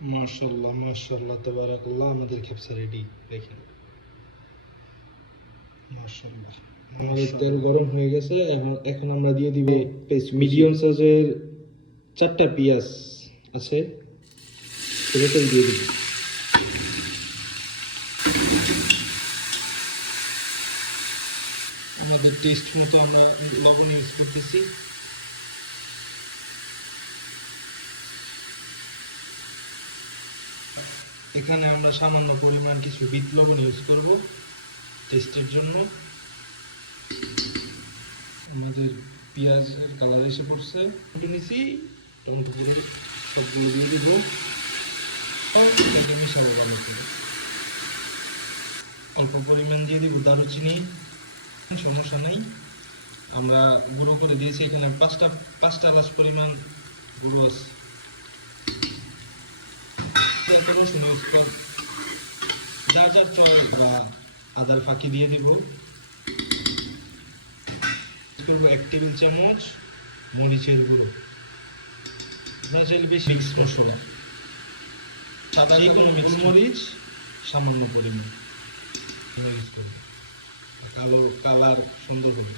মাশাআল্লাহ মাশাআল্লাহ তাবারাকাল্লাহ, আমাদের খেপসা রেডি। দেখেন মাশাআল্লাহ, আমাদের তেল গরম হয়ে গেছে। এখন আমরা দিয়ে দিব মিডিয়াম সাইজের 4টা পেঁয়াজ আছে, সেটাই দিয়ে দিব। আমাদের টেস্ট মতো আমরা লবণ ইউজ করতেছি। এখানে আমরা সামান্য পরিমাণ কিছু বিট লবণ ইউজ করব টেস্টের জন্য। আমাদের পেঁয়াজের কালার এসে পড়ছে, টমেটো নিছি, টমেটো পুরো সবগুলো দিয়ে দিব, এটাকে মিশাবো ভালো করে। অল্প পরিমাণ দিয়ে দিব দারুচিনি, সমস্যা নেই, আমরা গুঁড়ো করে দিয়েছি। এখানে পাঁচটা এলাচ পরিমাণ গুঁড়ো আছে। রসুন ইউজ কর, যার যার চল বা আদার ফাঁকি দিয়ে দিব। করবো 1 টেবিল চামচ মরিচের গুঁড়ো, বেশি মিক্স মশলা, সাদা কোনো গোলমরিচ সামান্য পরিমাণ ইউজ করবো, কালার সুন্দর হবে।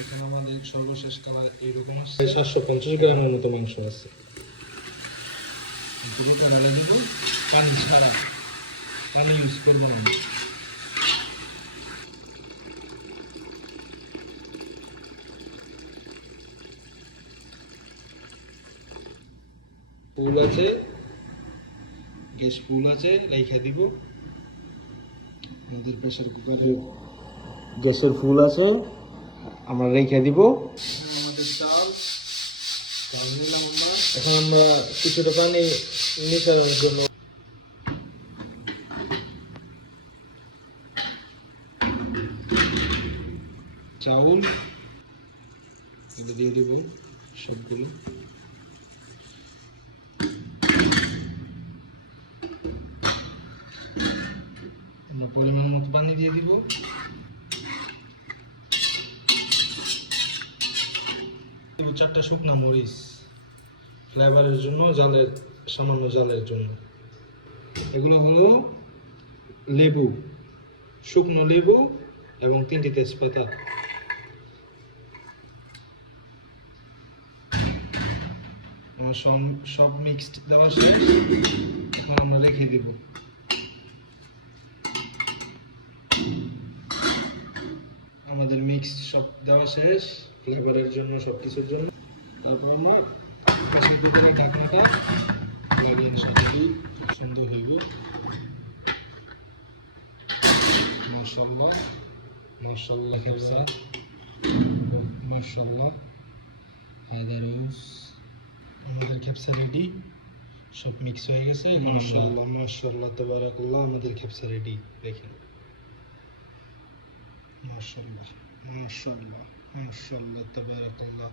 এখানে আমাদের সর্বশেষ কালার এরকম আছে। 750 গ্রামের মতো মাংস আছে, পুরোটা ঢালে দেবো, পানি ছাড়া, পানি ইউজ করবো না। ফুল আছে, গ্যাস ফুল আছে, রেখে দিব। আমাদের প্রেসার কুকারে গ্যাসের ফুল আছে, আমরা রেখে দিব। আমাদের চাল নিলাম আমরা। এখন আমরা কিছুটা পানি মিশানোর জন্য চাউল দিয়ে দেব সবগুলো। পরিমাণ মতো পানি দিয়ে দিব। 4টা শুকনা মরিচ ফ্লেভারের জন্য, সামান্য জালের জন্য। এগুলো হলো লেবু, শুকনো লেবু এবং 3টি তেজপাতা। আমার সব মিক্সড দেওয়া শেষ, এখন আমরা রেখে দিব। আমাদের মিক্স সব দেওয়া শেষ ফ্লেভারের জন্য, সব কিছুর জন্য। তারপর আমরা প্রেসার কুকারের ঢাকনাটা লাগিয়ে সাথে সুন্দর হইবে। মাশাআল্লাহ মাশাআল্লাহ খেপসা, মাশাআল্লাহ হায়দারুস। আমাদের খেপসা রেডি, সব মিক্স হয়ে গেছে। মাশাআল্লাহ মাশাআল্লাহ তাবারাকাল্লাহ, আমাদের খেপসা রেডি। দেখেন মাশাআল্লাহ মাশাআল্লাহ মাশাআল্লাহ তাবারাকাল্লাহ।